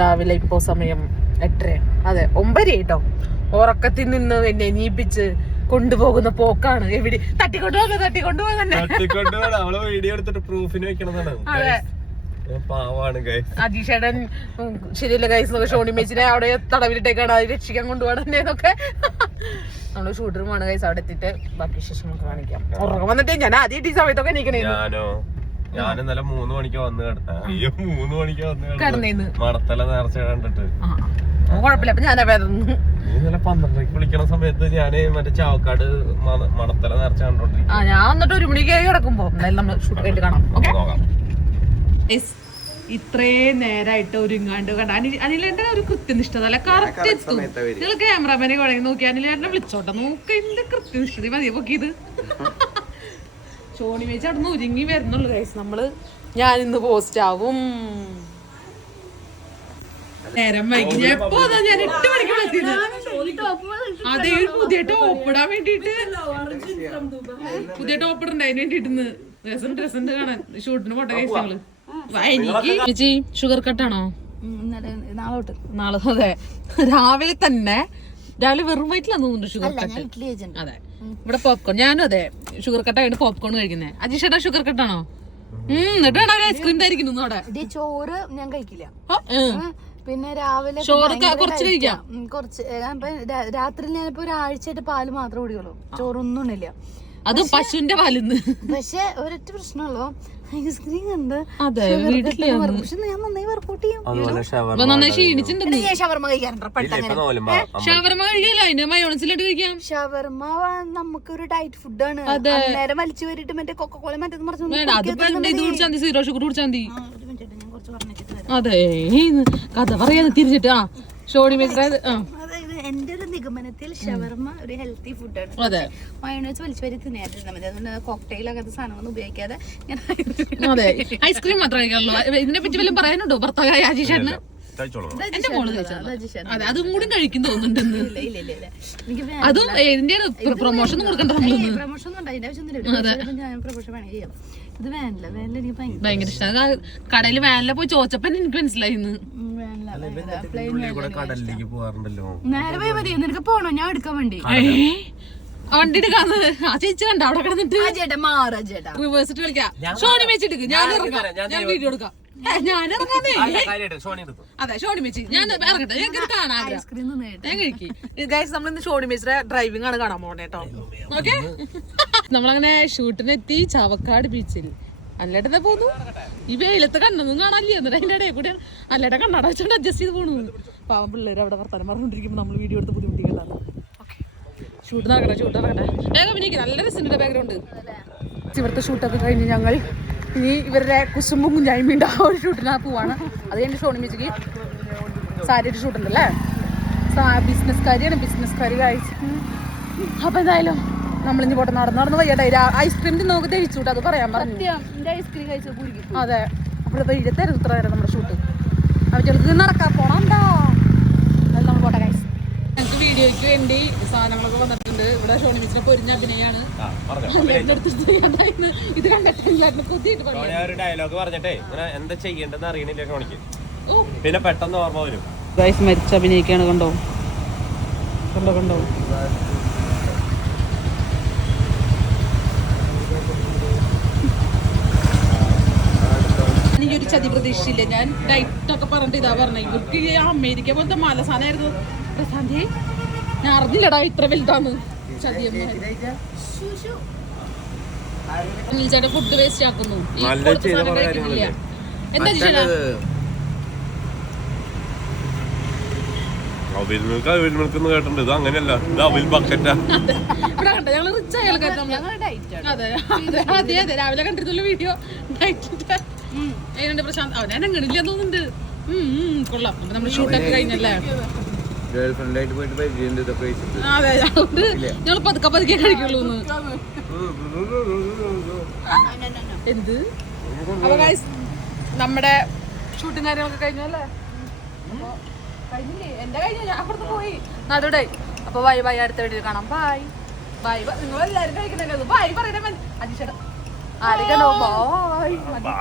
രാവിലെ ഇപ്പോ സമയം 8:30. അതെ 9 കേട്ടോ. ഉറക്കത്തിൽ നിന്ന് എന്നെ എണീപ്പിച്ച് കൊണ്ടുപോകുന്ന പോക്കാണ്. എവിടെ തട്ടിക്കൊണ്ടുപോകുന്ന വീഡിയോ എടുത്തിട്ട് പ്രൂഫിന് വെക്കണതാണ്. അജീഷേടൻ ശരിയല്ല ഗൈസ് എന്നൊക്കെ ഷോണി മേച്ചിനെ അവിടെ തടവിലിട്ടേക്കാണ് അത് രക്ഷിക്കാൻ കൊണ്ടുപോകണം എന്നൊക്കെ. നമ്മള് ഷൂട്ട് റൂമാണ് ഗൈസ്. അവിടെ എത്തിയിട്ട് ബാക്കി വിശേഷം നമുക്ക് കാണിക്കാം. ഉറക്കം വന്നിട്ട് ഞാൻ ആദ്യമായിട്ട് ഈ സമയത്തൊക്കെ എണീക്കണേ. ഞാൻ ഇന്നലെ 3 മണിക്ക് വന്ന് കിടന്നേന്ന് മണത്തല നേർച്ച കണ്ടിട്ട് കുഴപ്പമില്ല. അപ്പൊ ഞാനാ വരുന്നു. ഇന്നലെ 12 വിളിക്കണ സമയത്ത് ഞാന് മറ്റേ ചാവക്കാട് മണത്തല നേർച്ച കണ്ടോണ്ടിരിക്കും. ഞാൻ വന്നിട്ട് 1 മണിക്ക് കിടക്കുമ്പോ എന്തായാലും നമ്മൾ ഷൂട്ട് കഴിഞ്ഞിട്ട് കാണാം. ഇത്രയും നേരമായിട്ട് ഒരുങ്ങാണ്ട് കണ്ട അനിലേട്ടൻ ഒരു കൃത്യനിഷ്ഠത അല്ല. കറക്റ്റ് എത്തും. നിങ്ങൾ ക്യാമറാമാനെ കുഴങ്ങി നോക്കി അനിലേട്ടനെ വിളിച്ചോട്ടെ. നോക്ക് എന്റെ കൃത്യനിഷ്ഠത മതിയെ പൊക്കിയത്. ഷോണി മേച്ച് അവിടെ നിന്ന് ഒരുങ്ങി വരുന്നുള്ളു ഗൈസ്. നമ്മള് ഞാനിന്ന് പോസ്റ്റ് ആവും. നേരം വൈകി എപ്പോ ഞാൻ 8 മണിക്ക് വിളിച്ചത്. അതേ പുതിയ ടോപ്പ് ഇടാൻ വേണ്ടിട്ട്. പുതിയ ടോപ്പ് ഇടണ്ട അതിന് വേണ്ടിട്ട് രസം കാണാൻ ഷൂട്ടിന് പോട്ടെ ഗൈസ്. ഞങ്ങള് ചേച്ചി ഷുഗർ കട്ടാണോ? നാളെ അതെ രാവിലെ തന്നെ. രാവിലെ വെറും വയറ്റിലാന്ന് തോന്നുന്നുണ്ട് ഷുഗർ കട്ട്. അതെ ഇവിടെ പോപ്കോൺ. ഞാനും അതെ ഷുഗർ കട്ടായിട്ട് പോപ്കോൺ കഴിക്കുന്നേ. അജീഷേട്ടാ ഷുഗർ കട്ടാണോ? എന്നിട്ടാണ് ഐസ്ക്രീം ധരിക്കുന്നു അവിടെ. ചോറ് ഞാൻ കഴിക്കില്ല. പിന്നെ രാവിലെ ചോറ് കുറച്ച് കഴിക്കാം. കുറച്ച് രാത്രി ഞാനിപ്പോ ഒരാഴ്ചയായിട്ട് പാല് മാത്രമേ കുടിക്കുള്ളൂ. ചോറൊന്നും ഉണ്ടില്ല. അത് പശുവിന്റെ പാലിന്ന്. പക്ഷെ ഒരൊറ്റ പ്രശ്നമുള്ളൂ, ഐസ്ക്രീം കണ്ട്. അതെ വീട്ടില് പക്ഷെ ഞാൻ നന്നായി വർക്കൗട്ട് ചെയ്യും. നന്നായി ക്ഷീണിച്ചിട്ടുണ്ട്. ഷവർമ കഴിക്കാറുണ്ട്. ഷവർമ കഴിക്കാലോ. അതിന് മയോണസിലിട്ട് കഴിക്കാം. ഷവർമ നമുക്കൊരു ഡയറ്റ് ഫുഡാണ്. നേരം വലിച്ചു വരിട്ട് മറ്റേ കൊക്കക്കോള മറ്റേത് മറിച്ച് സീറോ ഷുഗർ കുടിച്ചാൽ മതി. അതെ കഥ പറയാതെ തിരിച്ചിട്ട് ഷോണി മേച്ചിട്ട് എന്റെ ഒരു നിഗമനത്തിൽ ഷവർമ ഒരു ഹെൽത്തി ഫുഡാണ്. മയോണൈസ് വലിച്ചു വരി തിന്നായിരുന്നു മതി. അതുകൊണ്ട് കോക്ടെയിൽ അങ്ങനത്തെ സാധനങ്ങളൊന്നും ഉപയോഗിക്കാതെ ഞാൻ അതെ ഐസ്ക്രീം മാത്രമേ കഴിക്കാറുള്ളൂ. ഇതിനെ പറ്റി വല്ലതും പറയാനുണ്ടോ ഭർത്താവായ അജീഷേട്ടന്? എന്റെ മോള് അതെ അതും കൂടി കഴിക്കും തോന്നുന്നുണ്ടെന്ന്. അതും ഇതിന്റെ പ്രൊമോഷൻ കൊടുക്കണ്ട. പ്രൊമോഷൻ ഒന്നും അതിന്റെ ആവശ്യമൊന്നുമില്ല. ഞാൻ പ്രൊമോഷൻ വേണമെങ്കിൽ ചെയ്യാം. ഇത് വേനല എനിക്ക് ഭയങ്കര ഇഷ്ടമാണ്. കടയിൽ വേനല പോയി ചോദിച്ചപ്പോ എനിക്ക് മനസ്സിലായിന്ന്. നേരെ പോയി മതി. നിനക്ക് പോണോ? ഞാൻ എടുക്കാൻ വേണ്ടി വണ്ടി എടുക്കാന്ന്. ആ ചേച്ചി കണ്ട അവിടെ കിടന്നിട്ട് റിവേഴ്സിട്ട് കളിക്കാം. ഷോണി മേച്ചിട്ട് ഞാൻ ഇറങ്ങാം. ഞാൻ വീഡിയോ എടുക്കാം. ഞാൻ ഇറങ്ങാന്നേ. അതെ ഷോണി മേച്ചി ഞാൻ ഇറങ്ങട്ടെ. ഞങ്ങൾക്ക് കാണാൻ ഞാൻ കഴിക്കും. ഗൈസ് നമ്മളിന്ന് ഷോണി മേച്ചിയുടെ ഡ്രൈവിംഗ് ആണ് കാണാൻ പോണേ കേട്ടോ. ഓക്കെ നമ്മളങ്ങനെ ഷൂട്ടിനെത്തി ചാവക്കാട് ബീച്ചിൽ. അല്ലേട്ടനെ പോന്നു. ഈ വെയിലത്ത് കണ്ണൊന്നും കാണാനില്ല. എന്നിട്ട് അതിന്റെ ഇടയിൽ കൂടെ അല്ലേട്ട കണ്ണാട വെച്ചോണ്ട് അഡ്ജസ്റ്റ് ചെയ്ത് പോണു. പാവം പിള്ളേർ അവിടെ വർത്താനം പറഞ്ഞുകൊണ്ടിരിക്കുമ്പോൾ നമ്മൾ വീഡിയോ എടുത്ത് ബുദ്ധിമുട്ടിക്കലാണ്. ഷൂട്ട് നടക്കട്ടെ. വേഗം എനിക്ക് നല്ല രസമുണ്ട് ബാക്ക്ഗ്രൗണ്ട്. ഇവിടുത്തെ ഷൂട്ടൊക്കെ കഴിഞ്ഞ് ഞങ്ങൾ ഇനി ഇവരുടെ കുസുമ്പും കുഞ്ഞായ്മയുണ്ട് ആ ഒരു ഷൂട്ടിനാ പോവാണ്. അത് കഴിഞ്ഞ് ഷോണി മേച്ചിക്ക് സാരിയുടെ ഷൂട്ടുണ്ടല്ലേ. ബിസിനസ്സുകാരി കഴിച്ചു. അപ്പൊ എന്തായാലും നമ്മളിഞ്ഞ് പോട്ടെ. നടന്ന് വയ്യട്ടെ. ഐസ്ക്രീം നോക്കി കഴിച്ചു. അത് പറയാൻ പറഞ്ഞു. ഐസ്ക്രീം കഴിച്ചു. അതെ അവിടെ വെയിലത്തായിരുന്നു ഇത്ര നേരം നമ്മുടെ ഷൂട്ട്. അവർക്ക് നടക്കാൻ പോണോ? അത് നമ്മൾ പോട്ടെ ഗൈസ്. ഞങ്ങൾക്ക് വീഡിയോയ്ക്ക് വേണ്ടി സാധനങ്ങളൊക്കെ വന്നിട്ടുണ്ട്. ഇവിടെ ഷോണി മേച്ചിനെ പൊരിഞ്ഞ അഭിനയാണ്. ഇത് കണ്ടിട്ട് ഡയലോഗ് പറഞ്ഞിട്ടേ എന്താ ചെയ്യേണ്ടതെന്ന് അറിയണില്ല ഷോണിക്ക്. പിന്നെ പെട്ടെന്ന് ഓർമ്മ വരും. ഗൈസ് മരിച്ച് അഭിനയിക്കാണ്. കണ്ടോ എനിക്കൊരു ചതി പ്രതീക്ഷിച്ചില്ല. ഞാൻ ഡയറ്റൊക്കെ പറഞ്ഞിട്ട് ഇതാ പറഞ്ഞ ഇവർക്ക് അമേരിക്ക പോലത്തെ മാലസാനായിരുന്നു. പ്രശാന്തി ഞാൻ അറിഞ്ഞില്ലടാ ഇത്ര വലുതാന്ന്. ചേട്ടാ ഫുഡ് വേസ്റ്റ് ആക്കുന്നു. എന്താ ചേട്ടാ കേട്ടിട്ടുണ്ട്. ഇത് അങ്ങനെയല്ല, ഇത് അവിൽ ബക്കറ്റാ. ഇവിടെ കണ്ട ഞങ്ങള് റിച്ച് ആയ ആൾക്കാർ. അതെ അതെ രാവിലെ കണ്ടിരുന്നല്ലോ വീഡിയോ. ഏതുണ്ട് പ്രശാന്ത്? അവനെ എങ്ങണില്ല തോന്നുന്നുണ്ട്. കൊള്ളാം. അപ്പൊ നമ്മുടെ ഷൂട്ടൊക്കെ കഴിഞ്ഞല്ലേ. അതെ അതുകൊണ്ട് ഞങ്ങൾ പതുക്കെ കഴിക്കുള്ളൂ. എന്ത് അപ്പൊ ഗൈസ് നമ്മുടെ ഷൂട്ടും കാര്യങ്ങളൊക്കെ കഴിഞ്ഞല്ലേ? കഴിഞ്ഞില്ലേ? എന്റെ കഴിഞ്ഞ ഞാൻ അപ്പുറത്ത് പോയി നടൂടെ. അപ്പൊ ബൈ അടുത്ത വീഡിയോ കാണാം. ബൈ നിങ്ങൾ എല്ലാവരും കഴിക്കണേ. ബൈ പറയണേ അജീഷേട്ടാ. ആരെങ്കിലും ബൈ.